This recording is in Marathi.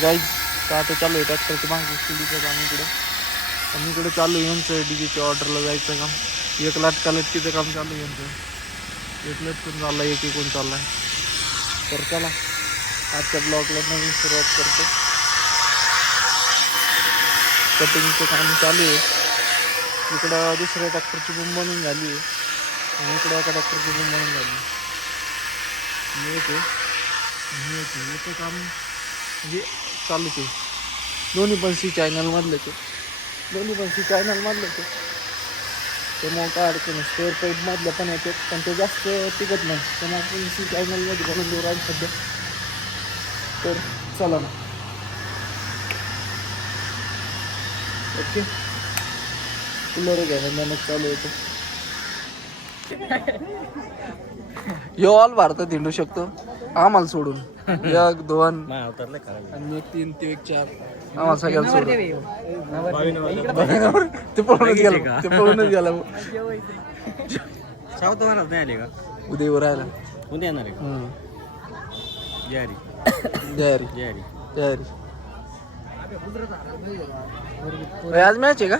गाईज तर आता चालू आहे ट्रॅक्टरचं मागं स्टुडिओचं काम इकडं. आणि इकडे चालू आहे यांचं डीजेच्या ऑर्डरला जायचं काम. एक लटकीचं काम चालू आहे यांचं. एक लटकून चालला एक एकूण चालला आहे. तर चला आजच्या ब्लॉगला नवीन सुरुवात करतो. कटिंगचं काम चालू आहे. इकडं दुसऱ्या ट्रॅक्टरची बूम बनवून झाली आहे आणि इकडे एका ट्रॅक्टरची बूम बनवून झाली. याचं काम म्हणजे चालूच आहे. दोन्ही पण सी चॅनलमधले ते त्यामुळे काय अडचण नाही. स्पेअर पाईपमधलं पण येते पण ते जास्त टिकत नाही. त्यामुळे आपण सी चॅनलमध्ये बनवून देऊ राहील सध्या. तर चला ना. ओके कूलर घ्यायला मेहनत चालू येतो. यो ऑल भारतात हिंडू शकतो आम्हाला सोडून. 1 2 आणि 1 3 ते 1 4 आम्हाला सगळ्यांना सोडून. ते पळूनच गेला. सावधानात नाही आले का उद्या येऊ राहिला. उद्या येणार आहे का तयारी. आज मॅच आहे का?